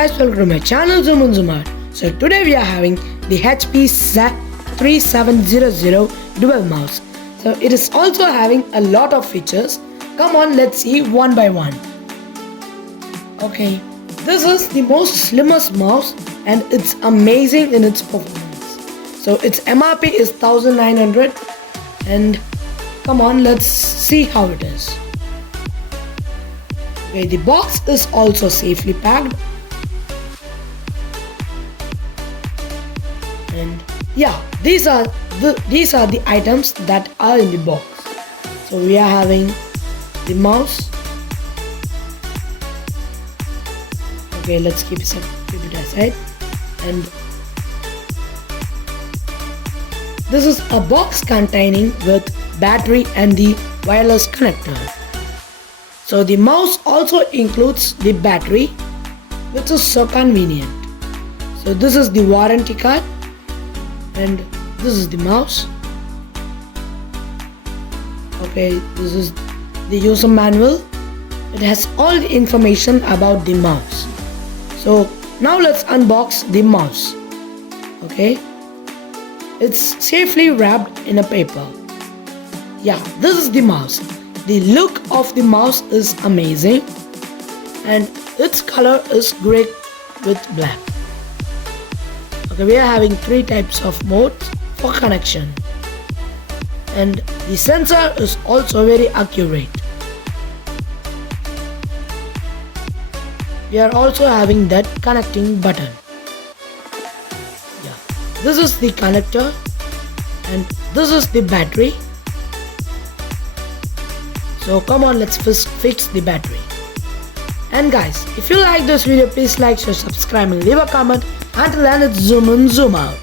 guys, welcome to my channel Zoom in Zoom Out. So today we are having the HP Z3700 Dual Mouse. So it is also having a lot of features. Come on, let's see one by one. Okay, this is the most slimmest mouse and it's amazing in its performance. So its MRP is 1900 and come on, let's see how it is. Okay, the box is also safely packed. And yeah, these are the items that are in the box. So we are having the mouse. Okay, let's keep it aside. And this is a box containing with battery and the wireless connector. So the mouse also includes the battery, which is so convenient. So this is the warranty card and this is the mouse. Okay, this is the user manual. It has all the information about the mouse. So now let's unbox the mouse. Okay, it's safely wrapped in a paper. Yeah, this is the mouse. The look of the mouse is amazing and its color is grey with black. Okay, we are having 3 types of modes for connection and the sensor is also very accurate. We are also having that connecting button. Yeah, this is the connector and this is the battery. So come on, let's fix the battery. And guys, if you like this video, please like, share, subscribe and leave a comment. Until then, it's zoom in, zoom out.